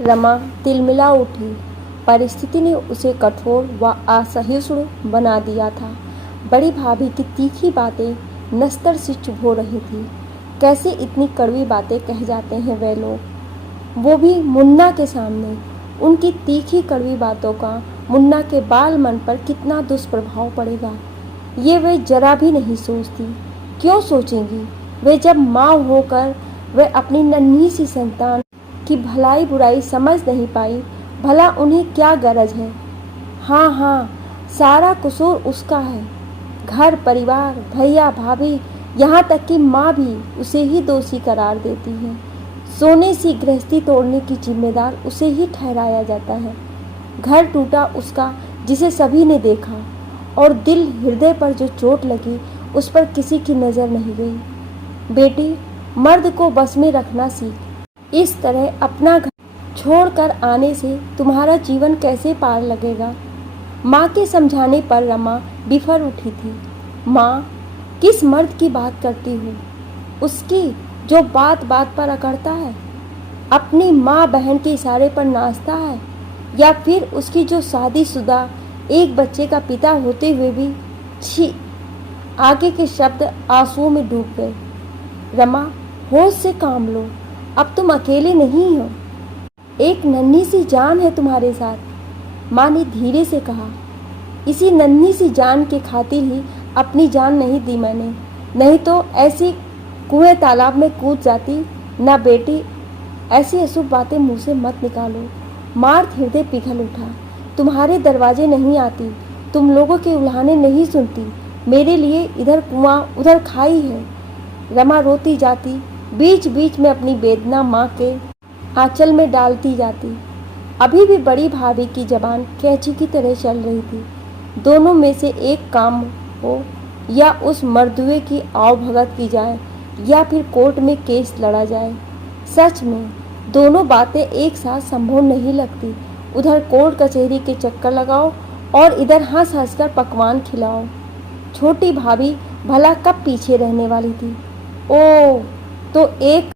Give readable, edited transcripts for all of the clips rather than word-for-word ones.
रमा तिलमिला उठी। परिस्थिति ने उसे कठोर व असहिष्णु बना दिया था। बड़ी भाभी की तीखी बातें नस्तर से चुभ हो रही थी। कैसे इतनी कड़वी बातें कह जाते हैं वे लोग, वो भी मुन्ना के सामने। उनकी तीखी कड़वी बातों का मुन्ना के बाल मन पर कितना दुष्प्रभाव पड़ेगा, ये वे जरा भी नहीं सोचती। क्यों सोचेंगी वे, जब माँ होकर वे अपनी नन्ही सी संतान की भलाई बुराई समझ नहीं पाई। भला उन्हें क्या गरज है। हाँ हाँ, सारा कसूर उसका है। घर परिवार, भैया भाभी, यहाँ तक कि माँ भी उसे ही दोषी करार देती है। सोने सी गृहस्थी तोड़ने की जिम्मेदार उसे ही ठहराया जाता है। घर टूटा उसका, जिसे सभी ने देखा, और दिल हृदय पर जो चोट लगी उस पर किसी की नज़र नहीं गई। बेटी, मर्द को बस में रखना सीख। इस तरह अपना घर छोड़कर आने से तुम्हारा जीवन कैसे पार लगेगा। माँ के समझाने पर रमा बिफर उठी थी। माँ, किस मर्द की बात करती हूँ? उसकी जो बात बात पर अकड़ता है, अपनी माँ बहन के इशारे पर नाचता है, या फिर उसकी जो शादीशुदा एक बच्चे का पिता होते हुए भी। छी! आगे के शब्द आंसुओं में डूब गए। रमा, होश से काम लो। अब तुम अकेले नहीं हो, एक नन्ही सी जान है तुम्हारे साथ। माँ ने धीरे से कहा। इसी नन्ही सी जान के खातिर ही अपनी जान नहीं दी मैंने, नहीं तो ऐसी कुएं तालाब में कूद जाती ना। बेटी, ऐसी अशुभ बातें मुंह से मत निकालो। मार्थ हृदय पिघल उठा। तुम्हारे दरवाजे नहीं आती, तुम लोगों के उल्हाने नहीं सुनती। मेरे लिए इधर कुआं उधर खाई है। रमा रोती जाती, बीच बीच में अपनी वेदना माँ के आंचल में डालती जाती। अभी भी बड़ी भाभी की जबान कैंची की तरह चल रही थी। दोनों में से एक काम हो, या उस मर्दुए की आव भगत की जाए, या फिर कोर्ट में केस लड़ा जाए। सच में दोनों बातें एक साथ संभव नहीं लगती। उधर कोर्ट कचहरी के चक्कर लगाओ और इधर हंस हंस कर पकवान खिलाओ। छोटी भाभी भला कब पीछे रहने वाली थी। ओ, तो एक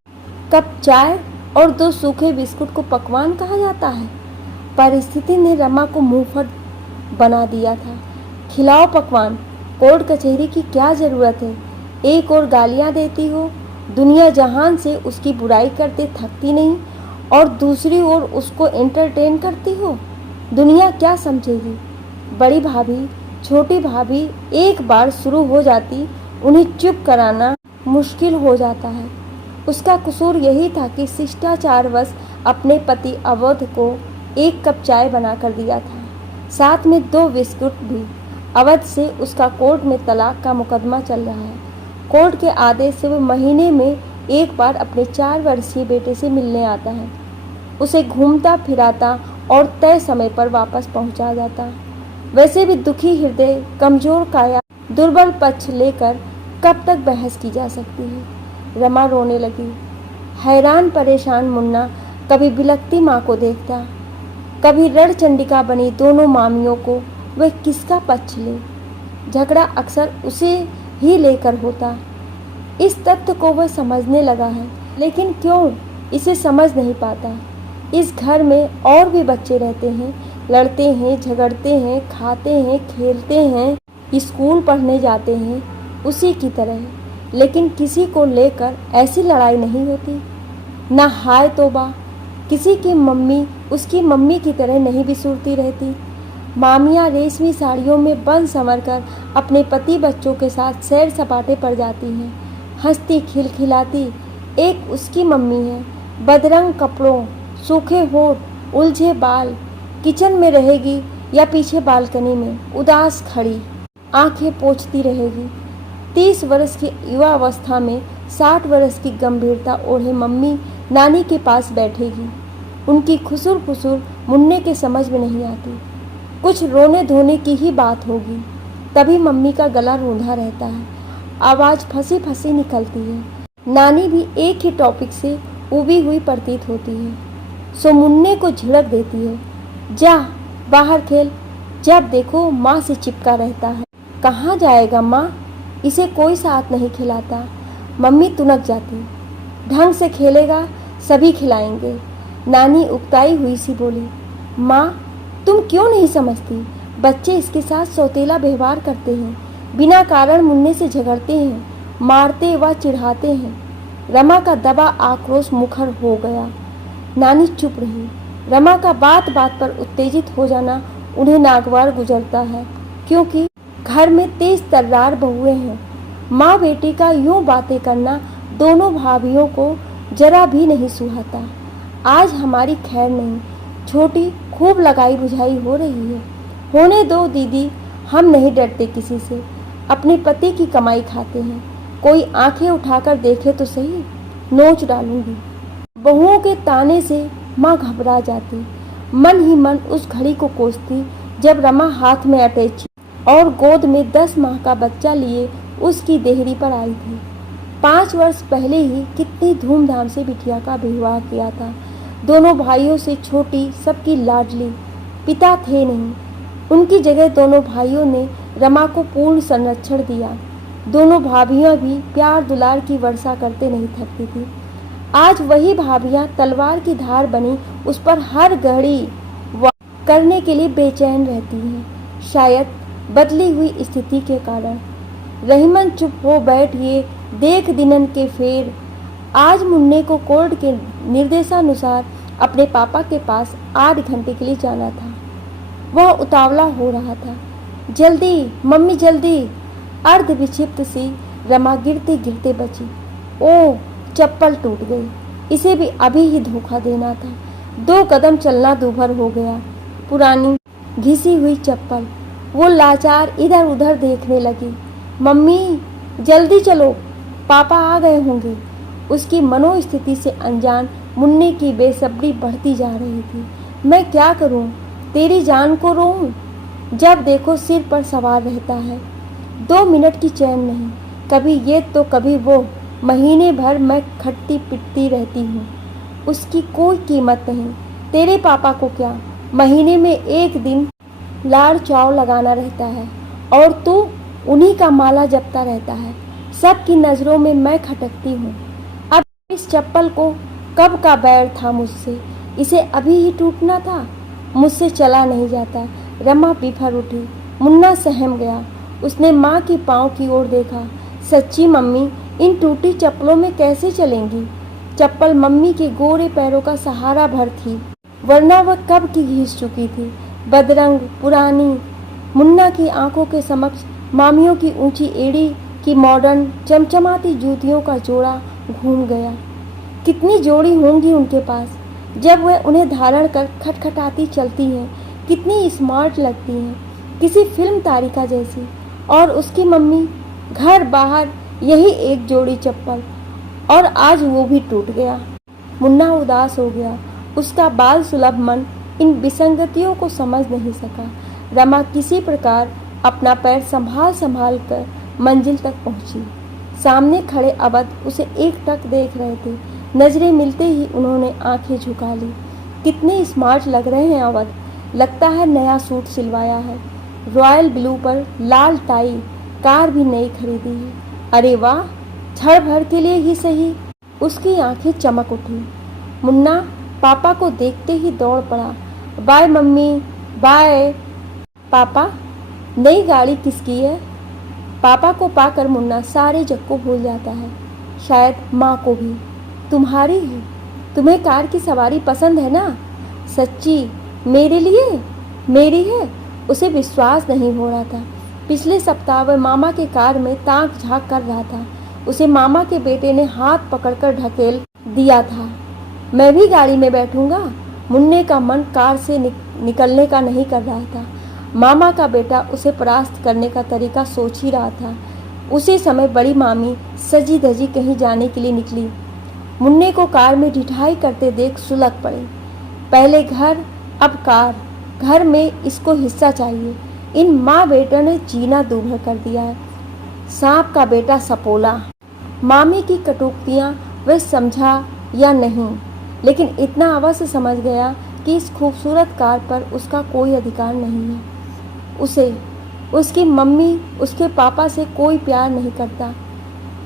कप चाय और 2 सूखे बिस्कुट को पकवान कहा जाता है। परिस्थिति ने रमा को मुंहफट बना दिया था। खिलाओ पकवान, कोर्ट कचहरी की क्या ज़रूरत है। एक और गालियाँ देती हो, दुनिया जहान से उसकी बुराई करते थकती नहीं, और दूसरी ओर उसको एंटरटेन करती हो। दुनिया क्या समझेगी। बड़ी भाभी, छोटी भाभी एक बार शुरू हो जाती, उन्हें चुप कराना मुश्किल हो जाता है। उसका कसूर यही था कि शिष्टाचारवश अपने पति अवध को 1 कप चाय बना कर दिया था, साथ में 2 बिस्कुट भी। अवध से उसका कोर्ट में तलाक का मुकदमा चल रहा है। कोर्ट के आदेश से वह महीने में एक बार अपने 4 वर्षीय बेटे से मिलने आता है। उसे घूमता फिराता और तय समय पर वापस पहुंचा जाता। वैसे भी दुखी हृदय, कमजोर काया, दुर्बल पक्ष लेकर कब तक बहस की जा सकती है। रमा रोने लगी। हैरान परेशान मुन्ना कभी बिलखती माँ को देखता, कभी रण चंडिका बनी दोनों मामियों को वह किसका पक्ष ले। झगड़ा अक्सर उसे ही लेकर होता। इस तथ्य को वह समझने लगा है, लेकिन क्यों इसे समझ नहीं पाता। इस घर में और भी बच्चे रहते हैं, लड़ते हैं, झगड़ते हैं, खाते हैं, खेलते हैं, स्कूल पढ़ने जाते हैं उसी की तरह, लेकिन किसी को लेकर ऐसी लड़ाई नहीं होती। ना हाय तौबा, किसी की मम्मी उसकी मम्मी की तरह नहीं बिसूरती रहती। मामियाँ रेशमी साड़ियों में बन संवर कर अपने पति बच्चों के साथ सैर सपाटे पर जाती हैं, हंसती खिलखिलाती। एक उसकी मम्मी है, बदरंग कपड़ों, सूखे होठ, उलझे बाल, किचन में रहेगी या पीछे बालकनी में उदास खड़ी आंखें पोंछती रहेगी। 30 वर्ष की युवावस्था में 60 वर्ष की गंभीरता ओढ़े मम्मी नानी के पास बैठेगी। उनकी खुसुर फुसुर मुन्ने के समझ में नहीं आती। कुछ रोने धोने की ही बात होगी, तभी मम्मी का गला रूंधा रहता है, आवाज़ फंसी फंसी निकलती है। नानी भी एक ही टॉपिक से उबी हुई प्रतीत होती है, सो मुन्ने को झिड़क देती है, जा बाहर खेल। जब देखो माँ से चिपका रहता है। कहाँ जाएगा माँ, इसे कोई साथ नहीं खिलाता। मम्मी तुनक जाती, ढंग से खेलेगा सभी खिलाएंगे, नानी उकताई हुई सी बोली, माँ तुम क्यों नहीं समझती? बच्चे इसके साथ सौतेला व्यवहार करते हैं, बिना कारण मुन्ने से झगड़ते हैं, मारते व चिढ़ाते हैं। रमा का दबा आक्रोश मुखर हो गया। नानी चुप रही। रमा का बात बात पर उत्तेजित हो जाना उन्हें नागवार गुजरता है, क्योंकि घर में तेज तर्रार बहुएं हैं। माँ बेटी का यूं बातें करना दोनों भाभियों को जरा भी नहीं सुहाता। आज हमारी खैर नहीं, छोटी खूब लगाई बुझाई हो रही है। होने दो दीदी, हम नहीं डरते किसी से, अपने पति की कमाई खाते हैं। कोई आंखें उठाकर देखे तो सही, नोच डालूंगी। बहुओं के ताने से माँ घबरा जाती। मन ही मन उस घड़ी को कोसती जब रमा हाथ में अटैची और गोद में 10 माह का बच्चा लिए उसकी देहरी पर आई थी। 5 वर्ष पहले ही कितनी धूमधाम से बिटिया का विवाह किया था। दोनों भाइयों से छोटी, सबकी लाडली। पिता थे नहीं, उनकी जगह दोनों भाइयों ने रमा को पूर्ण संरक्षण दिया। दोनों भाभियां भी प्यार दुलार की वर्षा करते नहीं थकती थी। आज वही भाभियां तलवार की धार बनी उस पर हर घड़ी करने के लिए बेचैन रहती हैं, शायद बदली हुई स्थिति के कारण। रहीमन चुप हो बैठ ये देख दिनन के फेर। आज मुन्ने को कोर्ट के निर्देशानुसार अपने पापा के पास 8 घंटे के लिए जाना था। वह उतावला हो रहा था। जल्दी मम्मी जल्दी। अर्ध विक्षिप्त सी रमा गिरते गिरते बची। ओह, चप्पल टूट गई। इसे भी अभी ही धोखा देना था। 2 कदम चलना दूभर हो गया। पुरानी घिसी हुई चप्पल। वो लाचार इधर उधर देखने लगी। मम्मी जल्दी चलो, पापा आ गए होंगे। उसकी मनोस्थिति से अनजान मुन्ने की बेसब्री बढ़ती जा रही थी। मैं क्या करूं? तेरी जान को रोऊं? जब देखो सिर पर सवार रहता है। 2 मिनट की चैन नहीं, कभी ये तो कभी वो। महीने भर मैं खटती पिटती रहती हूँ, उसकी कोई कीमत नहीं। तेरे पापा को क्या, महीने में 1 दिन लाड़ चाव लगाना रहता है, और तू उन्हीं का माला जपता रहता है। सबकी नज़रों में मैं खटकती हूँ। अब इस चप्पल को कब का बैर था मुझसे, इसे अभी ही टूटना था। मुझसे चला नहीं जाता। रमा बिफर उठी। मुन्ना सहम गया। उसने माँ की पाँव की ओर देखा। सच्ची मम्मी इन टूटी चप्पलों में कैसे चलेंगी? चप्पल मम्मी के गोरे पैरों का सहारा भर थी, वरना वह कब की घिस चुकी थी। बदरंग पुरानी। मुन्ना की आंखों के समक्ष मामियों की ऊंची एड़ी की मॉडर्न चमचमाती जूतियों का जोड़ा घूम गया। कितनी जोड़ी होंगी उनके पास, जब वह उन्हें धारण कर खटखटाती चलती हैं। कितनी स्मार्ट लगती हैं, किसी फिल्म तारिका जैसी। और उसकी मम्मी, घर बाहर यही एक जोड़ी चप्पल, और आज वो भी टूट गया। मुन्ना उदास हो गया। उसका बाल सुलभ मन इन विसंगतियों को समझ नहीं सका। रमा किसी प्रकार अपना पैर संभाल संभाल कर मंजिल तक पहुंची। सामने खड़े अवध उसे एकटक देख रहे थे। नजरें मिलते ही उन्होंने आंखें झुका ली। कितने स्मार्ट लग रहे हैं अवध, लगता है नया सूट सिलवाया है। रॉयल ब्लू पर लाल टाई, कार भी नई खरीदी है। अरे वाह, क्षण भर के लिए ही सही। उसकी आंखें चमक उठी। मुन्ना पापा को देखते ही दौड़ पड़ा। Bye mummy, bye. पापा, नई गाड़ी किसकी है? पापा को पाकर मुन्ना सारे जग को भूल जाता है, शायद माँ को भी। तुम्हारी है। तुम्हें कार की सवारी पसंद है ना? सच्ची? मेरे लिए? मेरी है? उसे विश्वास नहीं हो रहा था। पिछले सप्ताह वह मामा के कार में ताक झांक कर रहा था। उसे मामा के बेटे ने हाथ पकड़कर ढकेल दिया था। मैं भी गाड़ी में बैठूंगा। मुन्ने का मन कार से निकलने का नहीं कर रहा था। मामा का बेटा उसे परास्त करने का तरीका सोच ही रहा था। उसी समय बड़ी मामी सजी धजी कहीं जाने के लिए निकली। मुन्ने को कार में ढिठाई करते देख सुलग पड़े। पहले घर, अब कार। घर में इसको हिस्सा चाहिए। इन माँ बेटों ने जीना दूभर कर दिया है। सांप का बेटा सपोला। मामी की कटुक्तियाँ वह समझा या नहीं, लेकिन इतना अवश्य समझ गया कि इस खूबसूरत कार पर उसका कोई अधिकार नहीं है। उसे, उसकी मम्मी, उसके पापा से कोई प्यार नहीं करता।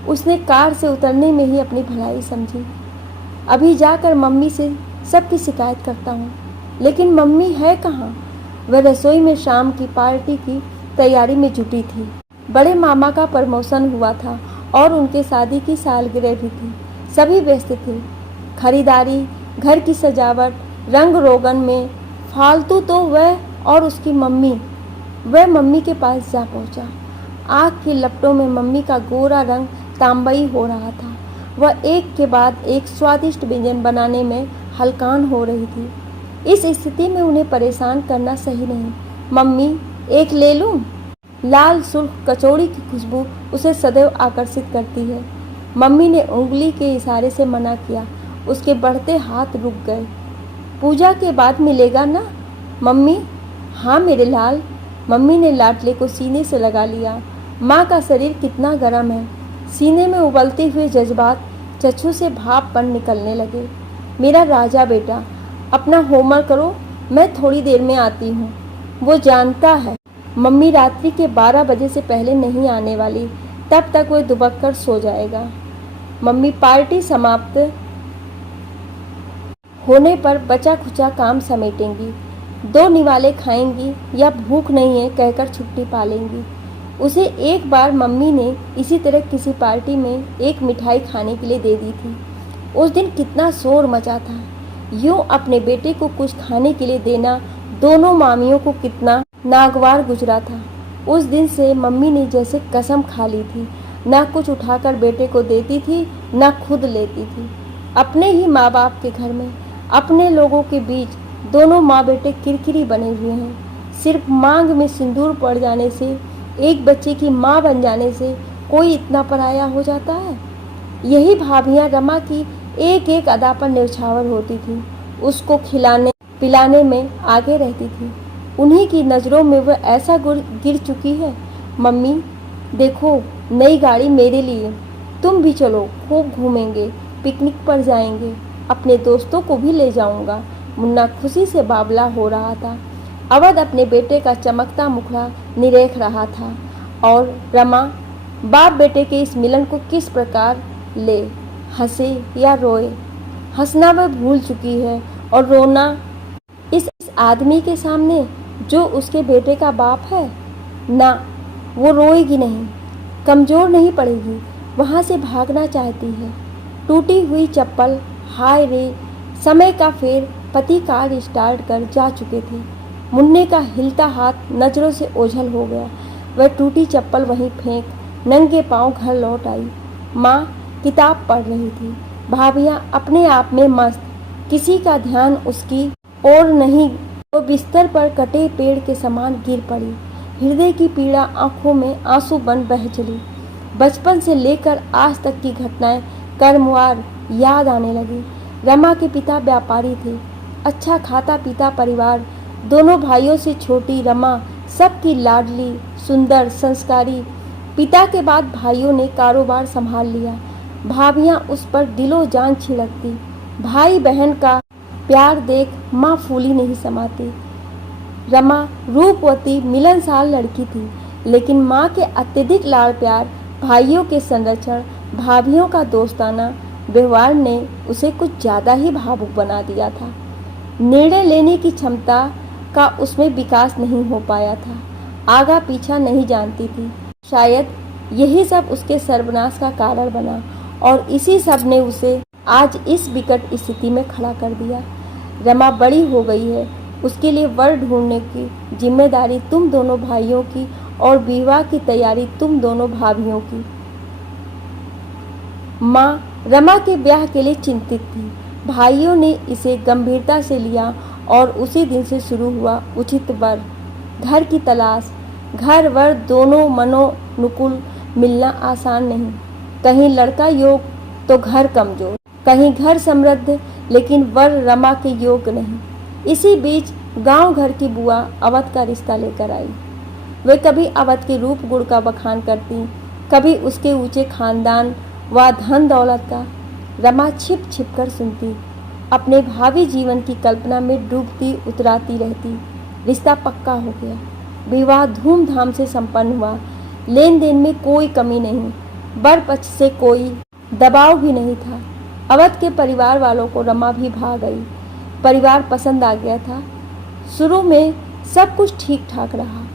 उसने कार से उतरने में ही अपनी भलाई समझी। अभी जाकर मम्मी से सबकी शिकायत करता हूँ, लेकिन मम्मी है कहाँ? वह रसोई में शाम की पार्टी की तैयारी में जुटी थी। बड़े मामा का प्रमोशन हुआ था और उनके शादी की सालगिरह भी थी। सभी व्यस्त थे, खरीदारी, घर की सजावट, रंग रोगन में। फालतू तो वह और उसकी मम्मी। वह मम्मी के पास जा पहुंचा। आग की लपटों में मम्मी का गोरा रंग तांबई हो रहा था। वह एक के बाद एक स्वादिष्ट व्यंजन बनाने में हलकान हो रही थी। इस स्थिति में उन्हें परेशान करना सही नहीं। मम्मी, एक ले लूं? लाल सुर्ख कचौड़ी की खुशबू उसे सदैव आकर्षित करती है। मम्मी ने उंगली के इशारे से मना किया। उसके बढ़ते हाथ रुक गए। पूजा के बाद मिलेगा ना मम्मी? हाँ मेरे लाल। मम्मी ने लाडले को सीने से लगा लिया। माँ का शरीर कितना गर्म है। सीने में उबलते हुए जज्बात चक्षु से भाप बन निकलने लगे। मेरा राजा बेटा, अपना होमवर्क करो, मैं थोड़ी देर में आती हूँ। वो जानता है मम्मी रात्रि के 12 बजे से पहले नहीं आने वाली। तब तक वह दुबक कर सो जाएगा। मम्मी पार्टी समाप्त होने पर बचा खुचा काम समेटेंगी, 2 निवाले खाएंगी या भूख नहीं है कहकर छुट्टी पा लेंगी। उसे एक बार मम्मी ने इसी तरह किसी पार्टी में एक मिठाई खाने के लिए दे दी थी। उस दिन कितना शोर मचा था। यूं अपने बेटे को कुछ खाने के लिए देना दोनों मामियों को कितना नागवार गुजरा था। उस दिन से मम्मी ने जैसे कसम खा ली थी, ना कुछ उठाकर बेटे को देती थी, ना खुद लेती थी। अपने ही माँ बाप के घर में, अपने लोगों के बीच दोनों माँ बेटे किरकिरी बने हुए हैं। सिर्फ मांग में सिंदूर पड़ जाने से, एक बच्चे की माँ बन जाने से कोई इतना पराया हो जाता है? यही भाभियाँ रमा की एक एक अदा पर न्यौछावर होती थी। उसको खिलाने पिलाने में आगे रहती थी। उन्हीं की नज़रों में वह ऐसा गिर चुकी है। मम्मी देखो, नई गाड़ी मेरे लिए, तुम भी चलो, खूब घूमेंगे, पिकनिक पर जाएंगे, अपने दोस्तों को भी ले जाऊंगा। मुन्ना खुशी से बावला हो रहा था। अवध अपने बेटे का चमकता मुखड़ा निरेख रहा था और रमा बाप बेटे के इस मिलन को किस प्रकार ले, हंसे या रोए। हंसना वह भूल चुकी है और रोना इस आदमी के सामने जो उसके बेटे का बाप है। ना, वो रोएगी नहीं, कमज़ोर नहीं पड़ेगी, वहाँ से भागना चाहती है। टूटी हुई चप्पल, हाय रे, समय का फेर पति कार स्टार्ट कर जा चुके थे। मुन्ने का हिलता हाथ नज़रों से ओझल हो गया। वह टूटी चप्पल वहीं फेंक नंगे पांव घर लौट आई। माँ किताब पढ़ रही थी। भाभियाँ अपने आप में मस्त, किसी का ध्यान उसकी ओर नहीं। वो बिस्तर पर कटे पेड़ के समान गिर पड़ी। हृदय की पीड़ा आंखों में आंसू बन बह चली। बचपन से लेकर आज तक की घटनाएं क्रमवार याद आने लगी। रमा के पिता व्यापारी थे। अच्छा खाता पीता परिवार। दोनों भाइयों से छोटी रमा सबकी लाडली, सुंदर, संस्कारी। पिता के बाद भाइयों ने कारोबार संभाल लिया। भाभियाँ उस पर दिलो जान छिड़कती। भाई बहन का प्यार देख माँ फूली नहीं समाती। रमा रूपवती मिलनसार लड़की थी, लेकिन माँ के अत्यधिक लाड़ प्यार, भाइयों के संरक्षण, भाभियों का दोस्ताना व्यवहार ने उसे कुछ ज़्यादा ही भावुक बना दिया था। निर्णय लेने की क्षमता का उसमें विकास नहीं हो पाया था। आगा पीछा नहीं जानती थी। शायद यही सब उसके सर्वनाश का कारण बना और इसी सब ने उसे आज इस विकट स्थिति में खड़ा कर दिया। रमा बड़ी हो गई है। उसके लिए वर ढूंढने की जिम्मेदारी तुम दोनों भाइयों की और विवाह की तैयारी तुम दोनों भाभियों की। माँ रमा के ब्याह के लिए चिंतित थी। भाइयों ने इसे गंभीरता से लिया और उसी दिन से शुरू हुआ उचित वर, घर की तलाश। घर वर दोनों मनोनुकूल मिलना आसान नहीं। कहीं लड़का योग तो घर कमजोर, कहीं घर समृद्ध लेकिन वर रमा के योग्य नहीं। इसी बीच गांव घर की बुआ अवध का रिश्ता लेकर आई। वे कभी अवध के रूप गुण का बखान करती, कभी उसके ऊंचे खानदान व धन दौलत का। रमा छिप छिप कर सुनती, अपने भावी जीवन की कल्पना में डूबती उतराती रहती। रिश्ता पक्का हो गया। विवाह धूमधाम से संपन्न हुआ। लेन देन में कोई कमी नहीं, वर पक्ष से कोई दबाव भी नहीं था। अवध के परिवार वालों को रमा भी भा गई। परिवार पसंद आ गया था। शुरू में सब कुछ ठीक ठाक रहा।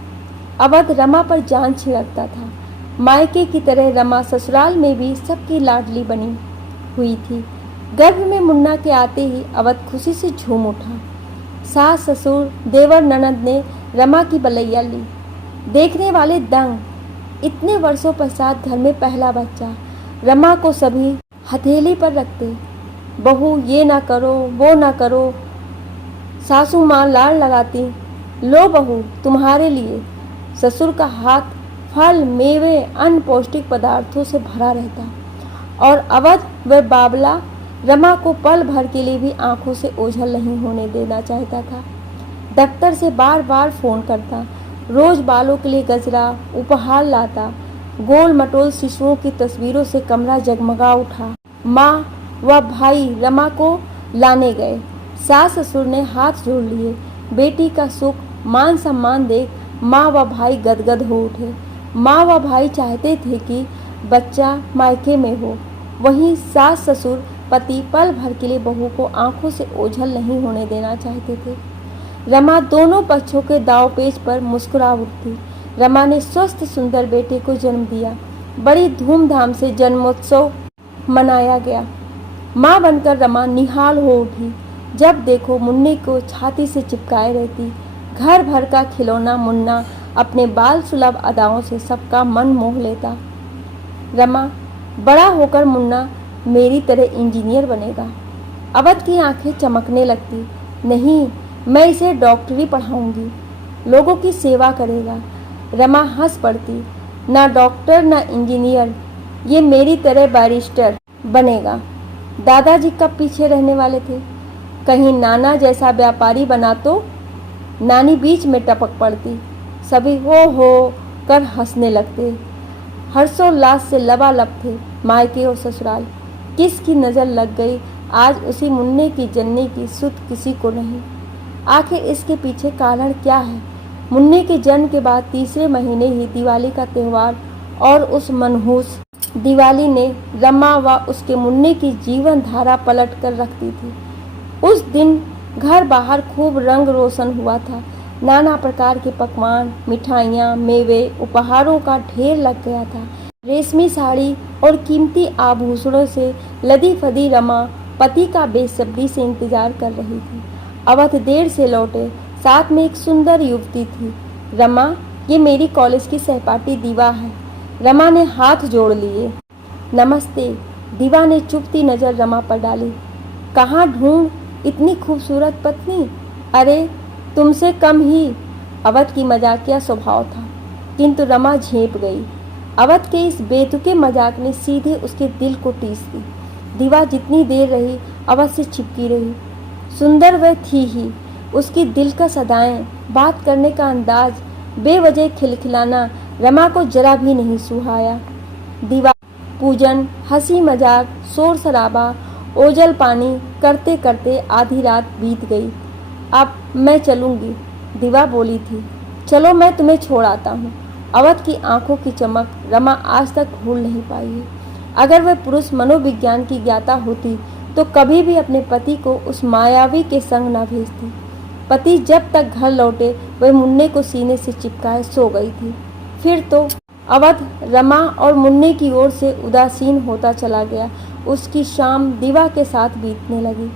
अवध रमा पर जान छिड़कता था। मायके की तरह रमा ससुराल में भी सबकी लाडली बनी हुई थी। गर्भ में मुन्ना के आते ही अवध खुशी से झूम उठा। सास ससुर देवर ननद ने रमा की बलैया ली। देखने वाले दंग। इतने वर्षों पश्चात घर में पहला बच्चा। रमा को सभी हथेली पर रखते। बहू ये ना करो वो ना करो। सासू माँ लाड़ लगाती, लो बहू तुम्हारे लिए। ससुर का हाथ फल मेवे अन्य पौष्टिक पदार्थों से भरा रहता और अवध व बाबला रमा को पल भर के लिए भी आंखों से ओझल नहीं होने देना चाहता था। दफ्तर से बार बार फोन करता, रोज बालों के लिए गजरा उपहार लाता। गोल मटोल शिशुओं की तस्वीरों से कमरा जगमगा उठा। माँ व भाई रमा को लाने गए। सास ससुर ने हाथ जोड़ लिए। बेटी का सुख मान सम्मान देख माँ व भाई गदगद हो उठे। माँ व भाई चाहते थे कि बच्चा मायके में हो, वहीं सास ससुर पति पल भर के लिए बहू को आंखों से ओझल नहीं होने देना चाहते थे। रमा दोनों पक्षों के दाव पेच पर मुस्कुरा उठती। रमा ने स्वस्थ सुंदर बेटे को जन्म दिया। बड़ी धूमधाम से जन्मोत्सव मनाया गया। माँ बनकर रमा निहाल हो उठी। जब देखो मुन्ने को छाती से चिपकाए रहती। घर भर का खिलौना मुन्ना अपने बाल सुलभ अदाओं से सबका मन मोह लेता। रमा, बड़ा होकर मुन्ना मेरी तरह इंजीनियर बनेगा। अवध की आंखें चमकने लगती। नहीं, मैं इसे डॉक्टरी पढ़ाऊंगी, लोगों की सेवा करेगा। रमा हंस पड़ती, ना डॉक्टर ना इंजीनियर, ये मेरी तरह बैरिस्टर बनेगा। दादाजी कब पीछे रहने वाले थे? कहीं नाना जैसा व्यापारी बना तो? नानी बीच में टपक पड़ती। सभी हो कर हंसने लगते। हर्षोल्लास से लबालब थे मायके और ससुराल। किसकी नज़र लग गई आज उसी मुन्ने की जन्ने की सुध किसी को नहीं। आखिर इसके पीछे कारण क्या है? मुन्ने के जन्म के बाद तीसरे महीने ही दिवाली का त्यौहार और उस मनहूस दिवाली ने रमा व उसके मुन्ने की जीवन धारा पलट कर रख दी थी। उस दिन घर बाहर खूब रंग रोशन हुआ था। नाना प्रकार के पकवान, मिठाइयाँ, मेवे, उपहारों का ढेर लग गया था। रेशमी साड़ी और कीमती आभूषणों से लदी फदी रमा पति का बेसब्री से इंतजार कर रही थी। अवध देर से लौटे, साथ में एक सुंदर युवती थी। रमा, ये मेरी कॉलेज की सहपाठी दीवा है। रमा ने हाथ जोड़ लिए। नमस्ते। दीवा ने चुपती नजर रमा पर डाली। कहाँ ढूंढ इतनी खूबसूरत पत्नी? अरे तुमसे कम ही। अवध की मजाकिया स्वभाव था, किंतु रमा झेप गई। अवध के इस बेतुके मजाक ने सीधे उसके दिल को टीस दी। दीवा जितनी देर रही अवध से चिपकी रही। सुंदर वह थी ही, उसकी दिलकश अदाएं, बात करने का अंदाज, बेवजह खिलखिलाना रमा को जरा भी नहीं सुहाया। दीवा पूजन, हंसी मजाक, शोर शराबा, ओजल पानी करते करते आधी रात बीत गई। अब मैं चलूँगी, दीवा बोली थी। चलो मैं तुम्हें छोड़ आता हूँ। अवध की आंखों की चमक रमा आज तक भूल नहीं पाई है। अगर वह पुरुष मनोविज्ञान की ज्ञाता होती तो कभी भी अपने पति को उस मायावी के संग न भेजती। पति जब तक घर लौटे वह मुन्ने को सीने से चिपकाए सो गई थी। फिर तो अवध रमा और मुन्ने की ओर से उदासीन होता चला गया। उसकी शाम दीवा के साथ बीतने लगी।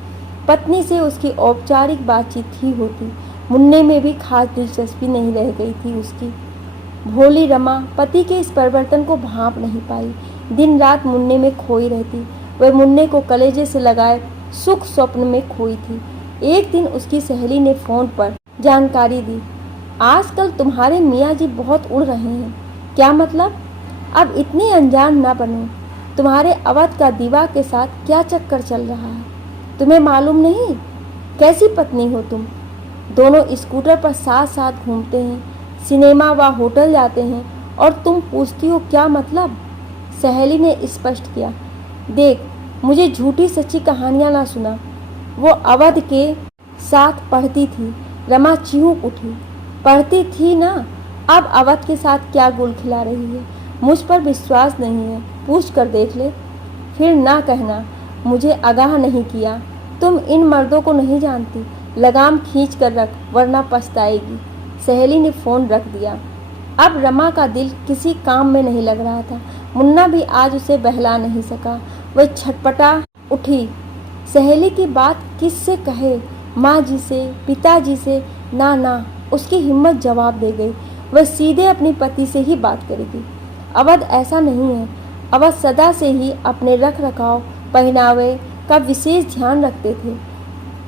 पत्नी से उसकी औपचारिक बातचीत ही होती। मुन्ने में भी खास दिलचस्पी नहीं रह गई थी उसकी। भोली रमा पति के इस परिवर्तन को भांप नहीं पाई। दिन रात मुन्ने में खोई रहती। वह मुन्ने को कलेजे से लगाए सुख स्वप्न में खोई थी। एक दिन उसकी सहेली ने फोन पर जानकारी दी, आजकल तुम्हारे मियाँ जी बहुत उड़ रहे हैं। क्या मतलब? अब इतनी अनजान ना बनो। तुम्हारे अवध का दीवा के साथ क्या चक्कर चल रहा है, तुम्हें मालूम नहीं? कैसी पत्नी हो तुम? दोनों स्कूटर पर साथ साथ घूमते हैं, सिनेमा व होटल जाते हैं और तुम पूछती हो क्या मतलब? सहेली ने स्पष्ट किया। देख, मुझे झूठी सच्ची कहानियाँ ना सुना। वो अवध के साथ पढ़ती थी। रमा चीख उठी। पढ़ती थी ना, अब अवध के साथ क्या गुल खिला रही है? मुझ पर विश्वास नहीं है, पूछ कर देख ले। फिर ना कहना मुझे आगाह नहीं किया। तुम इन मर्दों को नहीं जानती, लगाम खींच कर रख वरना पछताएगी। सहेली ने फ़ोन रख दिया। अब रमा का दिल किसी काम में नहीं लग रहा था। मुन्ना भी आज उसे बहला नहीं सका। वह छटपटा उठी। सहेली की बात किससे कहे, माँ जी से, पिताजी से? ना ना, उसकी हिम्मत जवाब दे गई। वह सीधे अपनी पति से ही बात करेगी। अवध ऐसा नहीं है। अवध सदा से ही अपने रख रखाव, पहनावे का विशेष ध्यान रखते थे।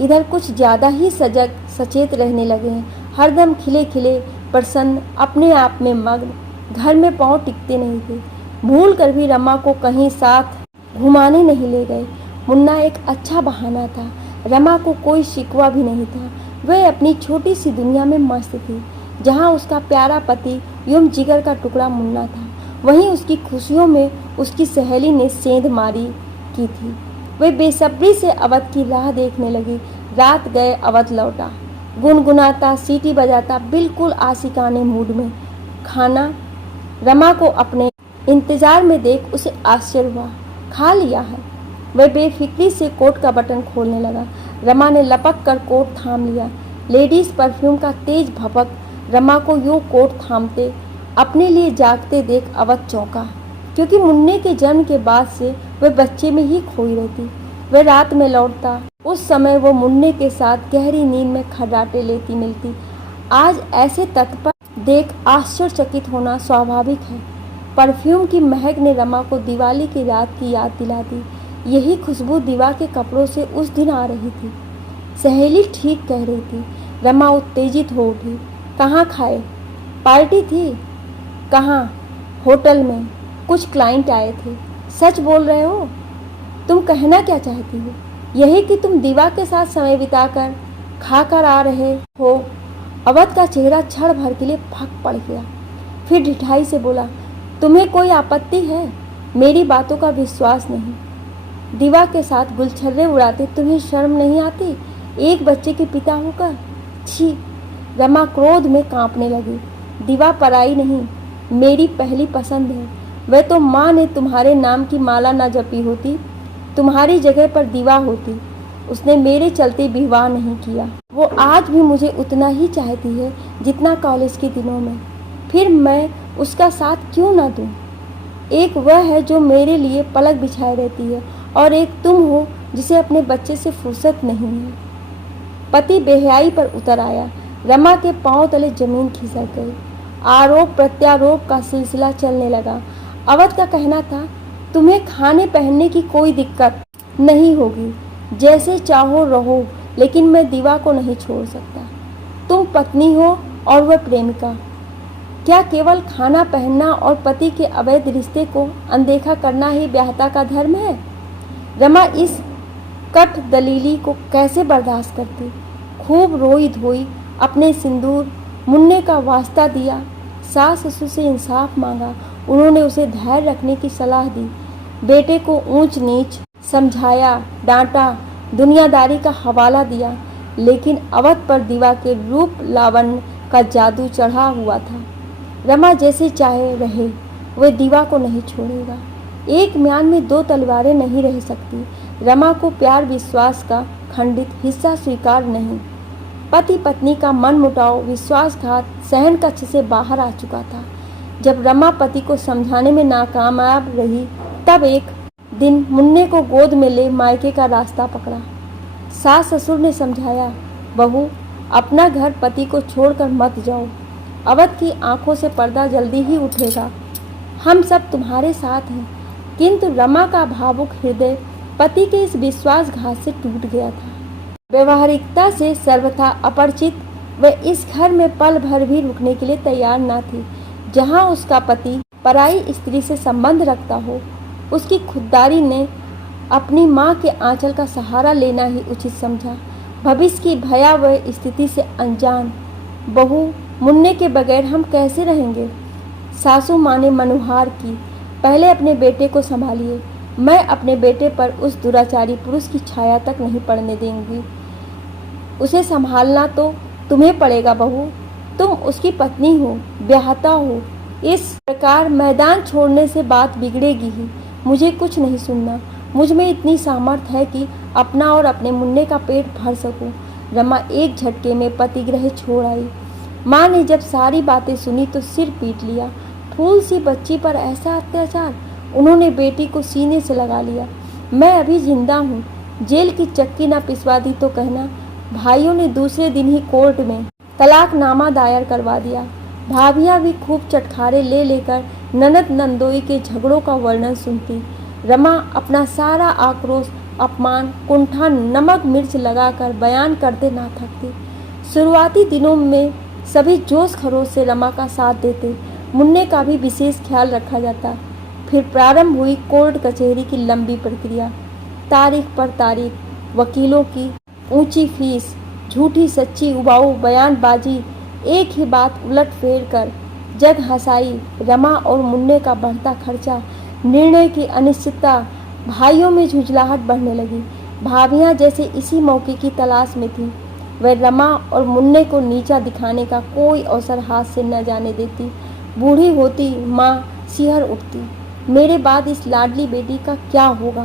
इधर कुछ ज़्यादा ही सजग सचेत रहने लगे हैं। हरदम खिले खिले, प्रसन्न, अपने आप में मग्न। घर में पाँव टिकते नहीं थे। भूल कर भी रमा को कहीं साथ घुमाने नहीं ले गए। मुन्ना एक अच्छा बहाना था। रमा को कोई शिकवा भी नहीं था। वह अपनी छोटी सी दुनिया में मस्त थी, जहाँ उसका प्यारा पति यूं जिगर का टुकड़ा मुन्ना था, वहीं उसकी खुशियों में उसकी सहेली ने सेंध मारी की थी। वे बेसब्री से अवध की राह देखने लगी। रात गए, अवध लौटा, गुनगुनाता, सीटी बजाता, बिल्कुल आशिकाने मूड में। खाना रमा को अपने इंतजार में देख उसे आश्चर्य हुआ। खा लिया है। वह बेफिक्री से कोट का बटन खोलने लगा। रमा ने लपक कर कोट थाम लिया। लेडीज परफ्यूम का तेज भपक रमा को यूं कोट थामते, अपने लिए जागते देख अवध चौंका, क्योंकि मुन्ने के जन्म के बाद से वह बच्चे में ही खोई रहती। वह रात में लौटता, उस समय वो मुन्ने के साथ गहरी नींद में खर्राटे लेती मिलती। आज ऐसे तट पर देख आश्चर्यचकित होना स्वाभाविक है। परफ्यूम की महक ने रमा को दिवाली की रात की याद दिला दी। यही खुशबू दीवा के कपड़ों से उस दिन आ रही थी। सहेली ठीक कह रही थी। रमा उत्तेजित हो उठी। कहाँ खाए? पार्टी थी। कहाँ? होटल में। कुछ क्लाइंट आए थे। सच बोल रहे हो? तुम कहना क्या चाहती हो? यही कि तुम दीवा के साथ समय बिताकर खा कर आ रहे हो? अवध का चेहरा क्षण भर के लिए फक पड़ गया। फिर ढिठाई से बोला, तुम्हें कोई आपत्ति है? मेरी बातों का विश्वास नहीं। दीवा के साथ गुलछर्रे उड़ाते तुम्हें शर्म नहीं आती? एक बच्चे के पिता होकर? छी! रमा क्रोध में कांपने लगी। दीवा पराई नहीं, मेरी पहली पसंद है। वह तो माँ ने तुम्हारे नाम की माला न जपी होती, तुम्हारी जगह पर दीवा होती। उसने मेरे चलते विवाह नहीं किया। वो आज भी मुझे उतना ही चाहती है जितना कॉलेज के दिनों में। फिर मैं उसका साथ क्यों ना दूं? एक वह है जो मेरे लिए पलक बिछाए रहती है, और एक तुम हो जिसे अपने बच्चे से फुर्सत नहीं है। पति बेहयाई पर उतर आया। रमा के पांव तले जमीन खिसक गई। आरोप प्रत्यारोप का सिलसिला चलने लगा। अवध का कहना था, तुम्हें खाने पहनने की कोई दिक्कत नहीं होगी, जैसे चाहो रहो, लेकिन मैं दीवा को नहीं छोड़ सकता। तुम पत्नी हो और वह प्रेमिका। क्या केवल खाना पहनना और पति के अवैध रिश्ते को अनदेखा करना ही ब्याहता का धर्म है? रमा इस कट दलीली को कैसे बर्दाश्त करती? खूब रोई धोई, अपने सिंदूर मुन्ने का वास्ता दिया, सास ससुर से इंसाफ मांगा। उन्होंने उसे धैर्य रखने की सलाह दी। बेटे को ऊंच नीच समझाया, डांटा, दुनियादारी का हवाला दिया, लेकिन अवध पर दीवा के रूप लावण्य का जादू चढ़ा हुआ था। रमा जैसे चाहे रहे, वह दीवा को नहीं छोड़ेगा। एक म्यान में दो तलवारें नहीं रह सकती। रमा को प्यार विश्वास का खंडित हिस्सा स्वीकार नहीं। पति पत्नी का मन मुटाव, विश्वासघात सहन कक्ष से बाहर आ चुका था। जब रमा पति को समझाने में नाकामयाब रही, तब एक दिन मुन्ने को गोद में ले मायके का रास्ता पकड़ा। सास ससुर ने समझाया, बहू अपना घर पति को छोड़कर मत जाओ। अवध की आंखों से पर्दा जल्दी ही उठेगा। हम सब तुम्हारे साथ हैं। किंतु रमा का भावुक हृदय पति के इस विश्वासघात से टूट गया था। व्यवहारिकता से सर्वथा अपरिचित वह इस घर में पल भर भी रुकने के लिए तैयार न थी। जहां उसका पति पराई स्त्री से संबंध रखता हो, उसकी खुददारी ने अपनी माँ के आंचल का सहारा लेना ही उचित समझा। भविष्य की भयावह स्थिति से अनजान, बहू मुन्ने के बगैर हम कैसे रहेंगे? सासू माँ ने मनुहार की, पहले अपने बेटे को संभालिए। मैं अपने बेटे पर उस दुराचारी पुरुष की छाया तक नहीं पड़ने देंगी। उसे संभालना तो तुम्हें पड़ेगा बहू। तुम उसकी पत्नी हो, ब्याहता हो। इस प्रकार मैदान छोड़ने से बात बिगड़ेगी ही। मुझे कुछ नहीं सुनना। मुझ में इतनी सामर्थ्य है कि अपना और अपने मुन्ने का पेट भर सकूं। रमा एक झटके में पतिगृह छोड़ आई। माँ ने जब सारी बातें सुनी तो सिर पीट लिया। फूल सी बच्ची पर ऐसा अत्याचार! उन्होंने बेटी को सीने से लगा लिया। मैं अभी जिंदा हूँ, जेल की चक्की न पिसवा दी तो कहना। भाइयों ने दूसरे दिन ही कोर्ट में तलाकनामा दायर करवा दिया। भाभियाँ भी खूब चटखारे ले लेकर ननद नंदोई के झगड़ों का वर्णन सुनती। रमा अपना सारा आक्रोश, अपमान, कुंठा नमक मिर्च लगाकर बयान करते ना थकती। शुरुआती दिनों में सभी जोश खरोश से रमा का साथ देते। मुन्ने का भी विशेष ख्याल रखा जाता। फिर प्रारंभ हुई कोर्ट कचहरी की लंबी प्रक्रिया। तारीख पर तारीख, वकीलों की ऊंची फीस, झूठी सच्ची उबाऊ बयानबाजी, एक ही बात उलट फेर कर जग हंसाई। रमा और मुन्ने का बढ़ता खर्चा, निर्णय की अनिश्चितता, भाइयों में झुंझलाहट बढ़ने लगी। भाभियां जैसे इसी मौके की तलाश में थी। वह रमा और मुन्ने को नीचा दिखाने का कोई अवसर हाथ से न जाने देती। बूढ़ी होती माँ सिहर उठती। मेरे बाद इस लाडली बेटी का क्या होगा?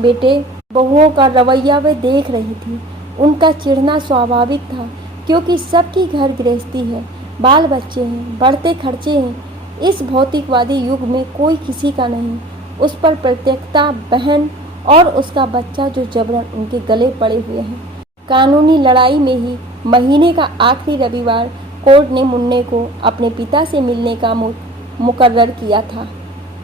बेटे बहुओं का रवैया वे देख रही थी। उनका चिढ़ना स्वाभाविक था, क्योंकि सबकी घर गृहस्थी है, बाल बच्चे हैं, बढ़ते खर्चे हैं। इस भौतिकवादी युग में कोई किसी का नहीं। उस पर प्रत्येकता बहन और उसका बच्चा जो जबरन उनके गले पड़े हुए हैं। कानूनी लड़ाई में ही महीने का आखिरी रविवार कोर्ट ने मुन्ने को अपने पिता से मिलने का मुकर्रर किया था।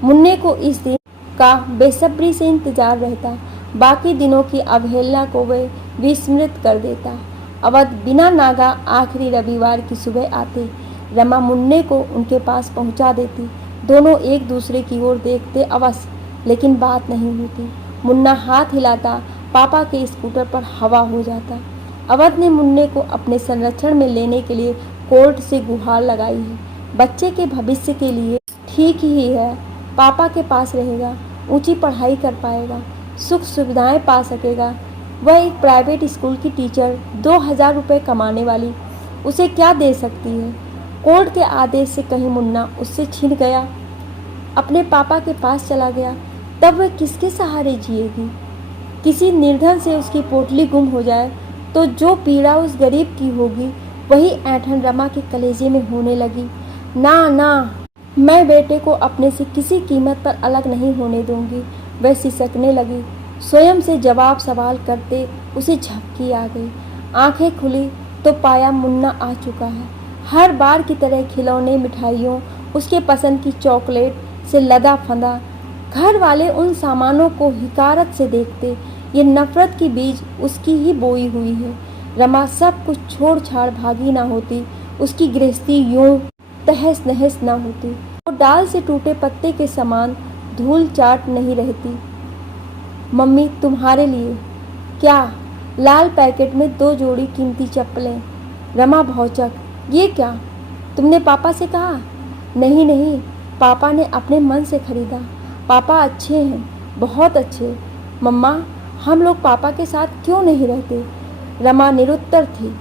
मुन्ने को इस दिन का बेसब्री से इंतजार रहता। बाकी दिनों की अवहेलना को वह विस्मृत कर देता। अवध बिना नागा आखिरी रविवार की सुबह आते। रमा मुन्ने को उनके पास पहुंचा देती। दोनों एक दूसरे की ओर देखते अवश्य, लेकिन बात नहीं होती। मुन्ना हाथ हिलाता, पापा के स्कूटर पर हवा हो जाता। अवध ने मुन्ने को अपने संरक्षण में लेने के लिए कोर्ट से गुहार लगाई है। बच्चे के भविष्य के लिए ठीक ही है, पापा के पास रहेगा, ऊंची पढ़ाई कर पाएगा, सुख सुविधाएं पा सकेगा। वह एक प्राइवेट स्कूल की टीचर, 2000 रुपये कमाने वाली, उसे क्या दे सकती है? कोर्ट के आदेश से कहीं मुन्ना उससे छिन गया, अपने पापा के पास चला गया, तब वह किसके सहारे जिएगी? किसी निर्धन से उसकी पोटली गुम हो जाए तो जो पीड़ा उस गरीब की होगी, वही ऐंठन रमा के कलेजे में होने लगी। ना ना, मैं बेटे को अपने से किसी कीमत पर अलग नहीं होने दूंगी। वह सिसकने लगी। स्वयं से जवाब सवाल करते उसे झपकी आ गई। आंखें खुली तो पाया मुन्ना आ चुका है। हर बार की तरह खिलौने, मिठाइयों, उसके पसंद की चॉकलेट से लदा फंदा। घर वाले उन सामानों को हिकारत से देखते। ये नफरत की बीज उसकी ही बोई हुई है। रमा सब कुछ छोड़ छाड़ भागी ना होती, उसकी गृहस्थी यूं तहस नहस ना होती। वो डाल से टूटे पत्ते के समान धूल चाट नहीं रहती। मम्मी तुम्हारे लिए। क्या? लाल पैकेट में 2 जोड़ी कीमती चप्पलें। रमा भौचक, ये क्या? तुमने पापा से कहा? नहीं नहीं, पापा ने अपने मन से खरीदा। पापा अच्छे हैं, बहुत अच्छे। मम्मा, हम लोग पापा के साथ क्यों नहीं रहते? रमा निरुत्तर थी।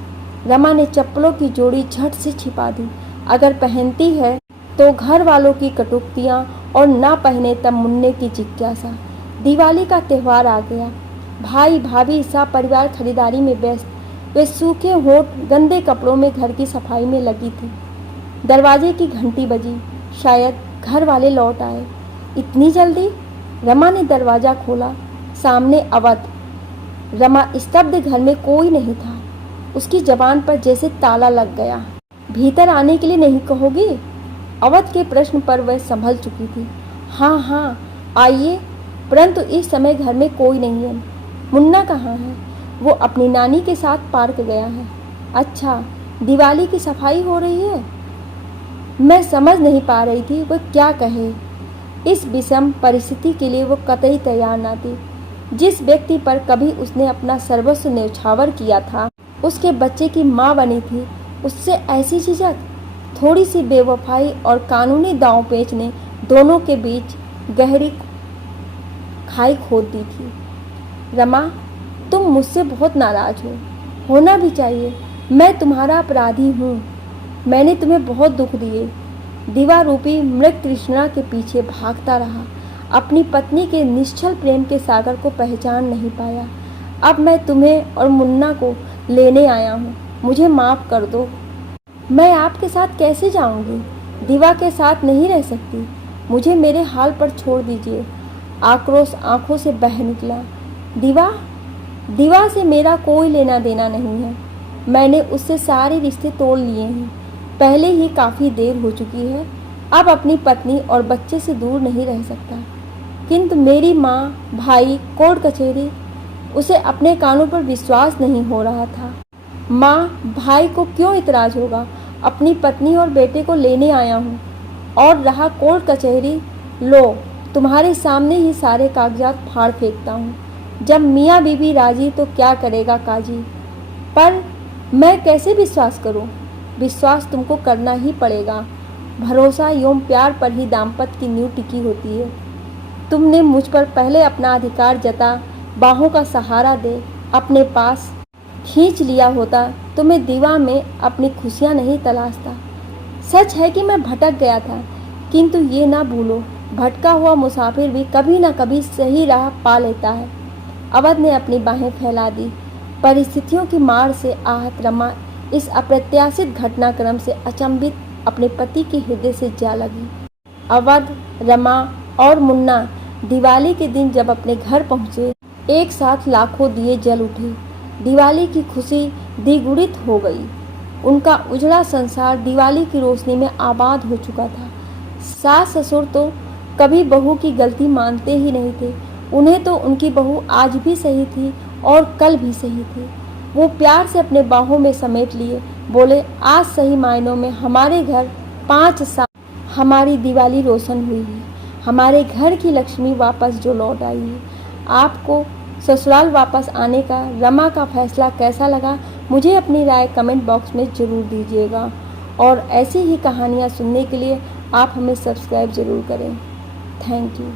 रमा ने चप्पलों की जोड़ी झट से छिपा दी। अगर पहनती है तो घर वालों की कटुक्तियाँ, और ना पहने तब मुन्ने की जिज्ञासा। दिवाली का त्यौहार आ गया। भाई भाभी सब परिवार खरीदारी में व्यस्त। वे सूखे होंठ गंदे कपड़ों में घर की सफाई में लगी थी। दरवाजे की घंटी बजी। शायद घर वाले लौट आए। इतनी जल्दी? रमा ने दरवाज़ा खोला। सामने अवध। रमा स्तब्ध। घर में कोई नहीं था। उसकी जबान पर जैसे ताला लग गया। भीतर आने के लिए नहीं कहोगी? अवध के प्रश्न पर वह संभल चुकी थी। हाँ हाँ, आइए, परंतु इस समय घर में कोई नहीं है। मुन्ना कहाँ है? वो अपनी नानी के साथ पार्क गया है। अच्छा, दिवाली की सफाई हो रही है? मैं समझ नहीं पा रही थी वह क्या कहे। इस विषम परिस्थिति के लिए वो कतई तैयार ना थी। जिस व्यक्ति पर कभी उसने अपना सर्वस्व न्यौछावर किया था, उसके बच्चे की माँ बनी थी, उससे ऐसी झिझक? थोड़ी सी बेवफाई और कानूनी दांव पेच ने दोनों के बीच गहरी खाई खोद दी थी। रमा, तुम मुझसे बहुत नाराज हो। होना भी चाहिए। मैं तुम्हारा अपराधी हूँ। मैंने तुम्हें बहुत दुख दिए। दीवा रूपी मृग तृष्णा के पीछे भागता रहा। अपनी पत्नी के निश्चल प्रेम के सागर को पहचान नहीं पाया। अब मैं तुम्हें और मुन्ना को लेने आया हूँ, मुझे माफ़ कर दो। मैं आपके साथ कैसे जाऊंगी? दीवा के साथ नहीं रह सकती। मुझे मेरे हाल पर छोड़ दीजिए। आक्रोश आंखों से बह निकला। दीवा दीवा से मेरा कोई लेना देना नहीं है। मैंने उससे सारे रिश्ते तोड़ लिए हैं। पहले ही काफ़ी देर हो चुकी है। अब अपनी पत्नी और बच्चे से दूर नहीं रह सकता। किंतु मेरी माँ, भाई, कोर्ट कचहरी, उसे अपने कानों पर विश्वास नहीं हो रहा था। माँ, भाई को क्यों इतराज होगा? अपनी पत्नी और बेटे को लेने आया हूँ। और रहा कोर्ट कचहरी, लो तुम्हारे सामने ही सारे कागजात फाड़ फेंकता हूँ। जब मियाँ बीबी राजी तो क्या करेगा काजी। पर मैं कैसे विश्वास करूं? विश्वास तुमको करना ही पड़ेगा। भरोसा एवं प्यार पर ही दाम्पत्य की नींव टिकी होती है। तुमने मुझ पर पहले अपना अधिकार जता बाहों का सहारा दे अपने पास खींच लिया होता तो मैं दीवा में अपनी खुशियाँ नहीं तलाशता। सच है कि मैं भटक गया था, किंतु ये ना भूलो, भटका हुआ मुसाफिर भी कभी ना कभी सही राह पा लेता है। अवध ने अपनी बाहें फैला दी। परिस्थितियों की मार से आहत रमा इस अप्रत्याशित घटनाक्रम से अचंभित अपने पति के हृदय से जा लगी। अवध, रमा और मुन्ना दिवाली के दिन जब अपने घर पहुंचे, एक साथ लाखों दिए जल उठे। दिवाली की खुशी द्विगुणित हो गई। उनका उजड़ा संसार दिवाली की रोशनी में आबाद हो चुका था। सास ससुर तो कभी बहू की गलती मानते ही नहीं थे। उन्हें तो उनकी बहू आज भी सही थी और कल भी सही थी। वो प्यार से अपने बाहों में समेट लिए, बोले, आज सही मायनों में हमारे घर 5 साल हमारी दिवाली रोशन हुई है। हमारे घर की लक्ष्मी वापस जो लौट आई है। आपको ससुराल वापस आने का रमा का फैसला कैसा लगा, मुझे अपनी राय कमेंट बॉक्स में ज़रूर दीजिएगा। और ऐसी ही कहानियाँ सुनने के लिए आप हमें सब्सक्राइब ज़रूर करें। Thank you.